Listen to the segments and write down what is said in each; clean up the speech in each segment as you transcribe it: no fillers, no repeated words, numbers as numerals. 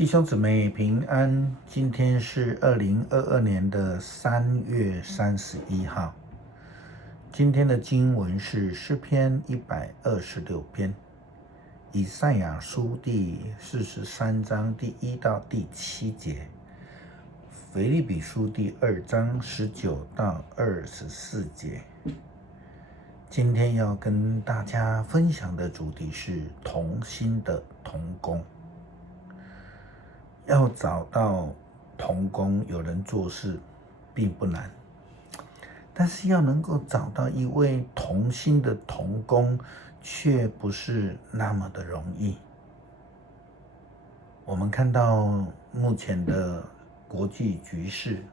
弟兄姊妹平安，今天是2022年的3月31号。今天的经文是诗篇126篇，以赛亚书第43章第1到第7节，腓立比书第2章19到24节。今天要跟大家分享的主题是同心的同工。要找到同工有人做事并不难，但是要能够找到一位同心的同工却不是那么的容易。我们看到目前的国际局势，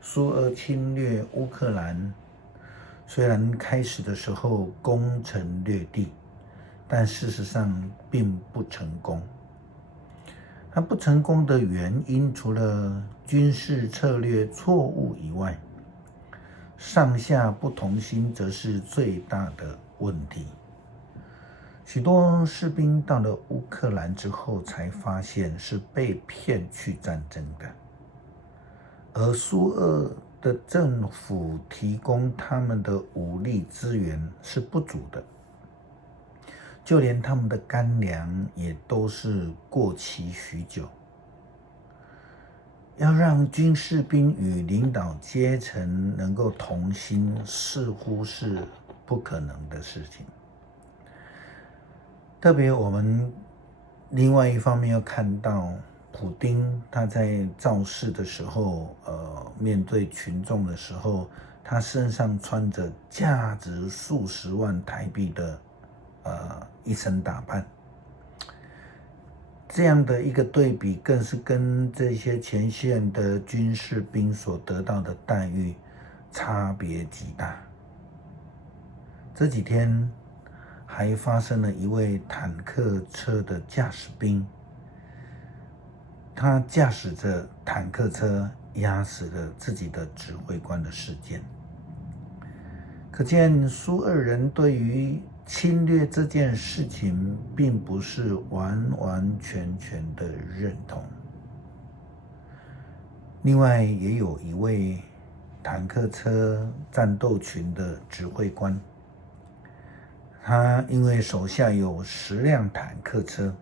苏俄侵略乌克兰，虽然开始的时候攻城略地，但事实上并不成功。它不成功的原因，除了军事策略错误以外，上下不同心则是最大的问题。许多士兵到了乌克兰之后，才发现是被骗去战争的，而苏俄的政府提供他们的武力资源是不足的。就连他们的干粮也都是过期许久。要让军士兵与领导阶层能够同心，似乎是不可能的事情。特别我们另外一方面要看到，普丁他在造势的时候，面对群众的时候，他身上穿着价值数十万台币的一身打扮，这样的一个对比，更是跟这些前线的军士兵所得到的待遇差别极大。这几天还发生了一位坦克车的驾驶兵，他驾驶着坦克车压死了自己的指挥官的事件。可见苏俄人对于侵略这件事情并不是完完全全的认同。另外也有一位坦克车战斗群的指挥官，他因为手下有10辆坦克车，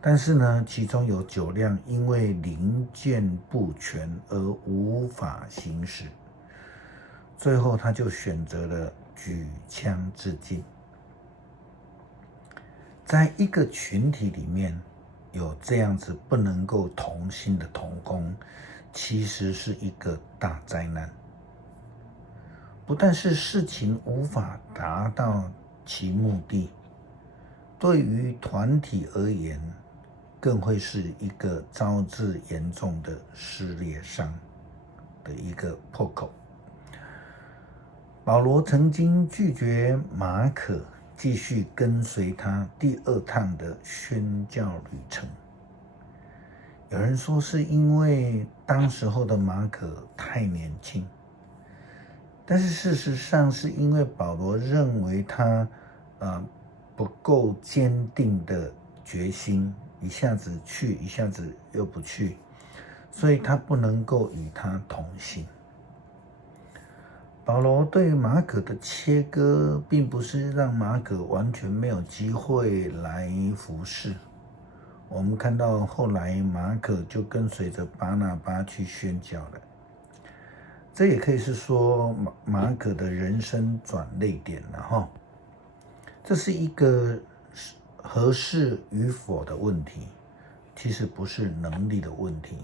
但是呢，其中有9辆因为零件不全而无法行驶，最后他就选择了举枪自尽。在一个群体里面有这样子不能够同心的同工，其实是一个大灾难。不但是事情无法达到其目的，对于团体而言，更会是一个招致严重的撕裂伤的一个破口。保罗曾经拒绝马可继续跟随他第2趟的宣教旅程。有人说是因为当时候的马可太年轻，但是事实上是因为保罗认为他不够坚定的决心，一下子去，一下子又不去，所以他不能够与他同行。保罗对马可的切割，并不是让马可完全没有机会来服侍。我们看到后来马可就跟随着巴拿巴去宣教了，这也可以是说马可的人生转捩点了哈。这是一个合适与否的问题，其实不是能力的问题。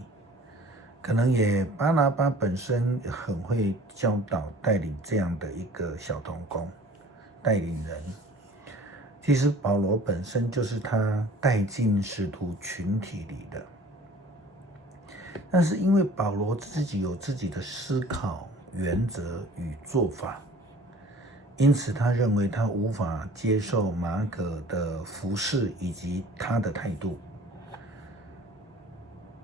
可能也巴拿巴本身很会教导带领这样的一个小同工带领人，其实保罗本身就是他带进使徒群体里的，但是因为保罗自己有自己的思考原则与做法，因此他认为他无法接受马可的服事以及他的态度。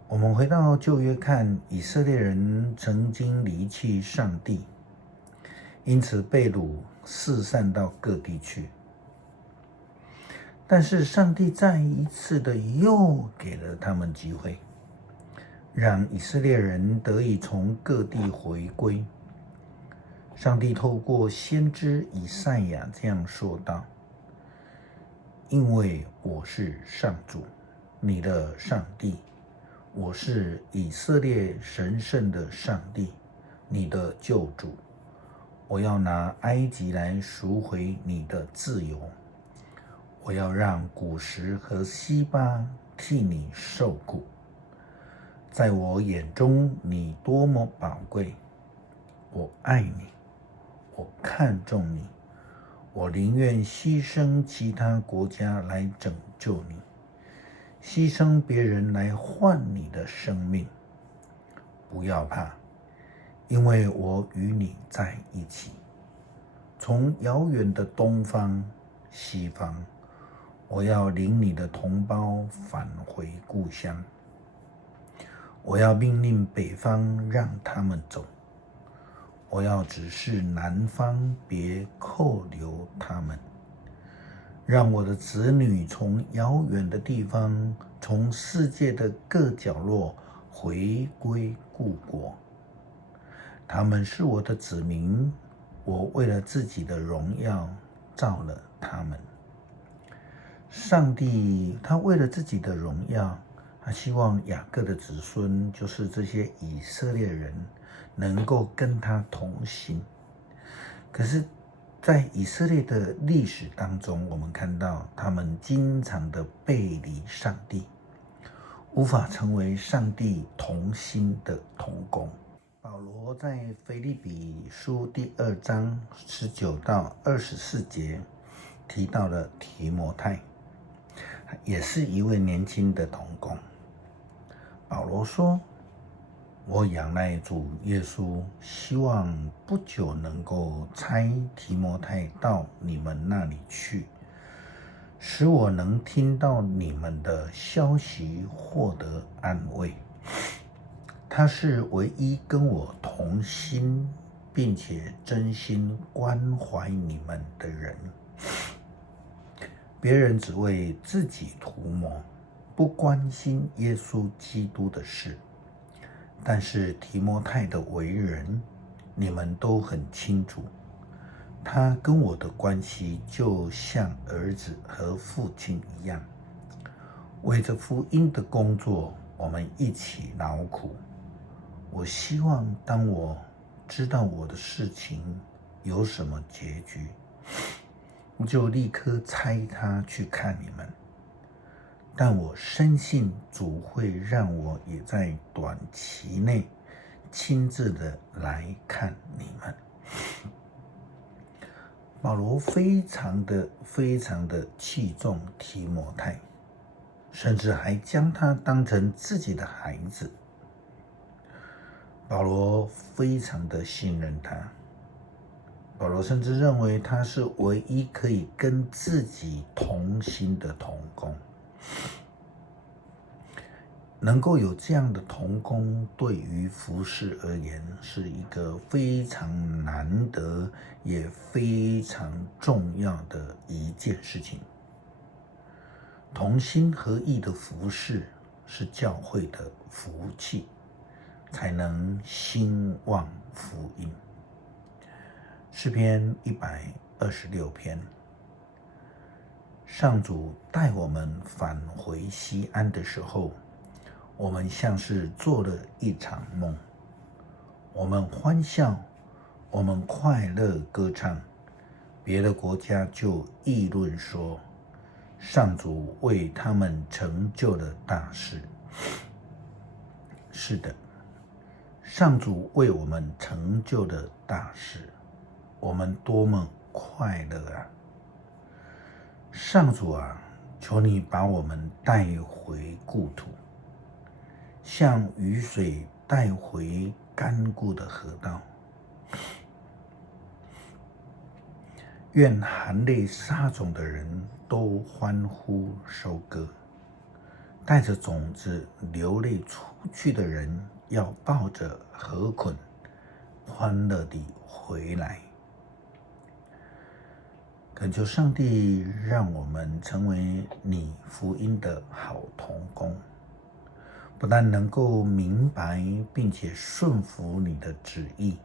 我们回到旧约看，以色列人曾经离弃上帝，因此被掳四散到各地去。但是上帝再一次的又给了他们机会，让以色列人得以从各地回归。上帝透过先知以赛亚这样说道：因为我是上主，你的上帝，我是以色列神圣的上帝，你的救主。我要拿埃及来赎回你的自由，我要让古时和西巴替你受苦。在我眼中，你多么宝贵！我爱你，我看重你，我宁愿牺牲其他国家来拯救你，牺牲别人来换你的生命。不要怕，因为我与你在一起。从遥远的东方、西方，我要领你的同胞返回故乡。我要命令北方让他们走，我要指示南方别扣留他们，让我的子女从遥远的地方，从世界的各角落回归故国。他们是我的子民，我为了自己的荣耀造了他们。上帝他为了自己的荣耀，他希望雅各的子孙，就是这些以色列人，能够跟他同行。可是在以色列的历史当中，我们看到他们经常的背离上帝，无法成为上帝同心的同工。保罗在腓立比书第2章19到24节提到了提摩太，也是一位年轻的同工。保罗说：我仰赖主耶稣，希望不久能够差提摩太到你们那里去，使我能听到你们的消息，获得安慰。他是唯一跟我同心，并且真心关怀你们的人。别人只为自己图谋，不关心耶稣基督的事。但是提摩太的为人，你们都很清楚，他跟我的关系就像儿子和父亲一样。为着福音的工作，我们一起劳苦。我希望当我知道我的事情有什么结局，就立刻差他去看你们。但我深信主会让我也在短期内亲自的来看你们。保罗非常的器重提摩太，甚至还将他当成自己的孩子。保罗非常的信任他，保罗甚至认为他是唯一可以跟自己同心的同工。能够有这样的同工，对于服事而言是一个非常难得也非常重要的一件事情。同心合意的服事是教会的福气，才能兴旺福音。诗篇126篇，上主带我们返回西安的时候，我们像是做了一场梦。我们欢笑，我们快乐歌唱，别的国家就议论说，上主为他们成就了大事。是的，上主为我们成就了大事，我们多么快乐啊！上主啊，求你把我们带回故土，像雨水带回干枯的河道。愿含泪撒种的人都欢呼收割，带着种子流泪出去的人要抱着禾捆欢乐地回来。恳求上帝让我们成为你福音的好同工，不但能够明白并且顺服你的旨意，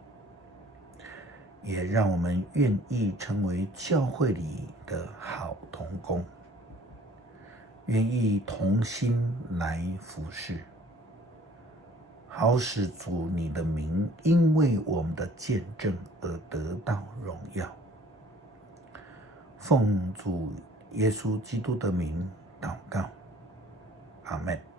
也让我们愿意成为教会里的好同工，愿意同心来服侍，好使主你的名因为我们的见证而得到荣耀。奉主耶稣基督的名祷告，阿们。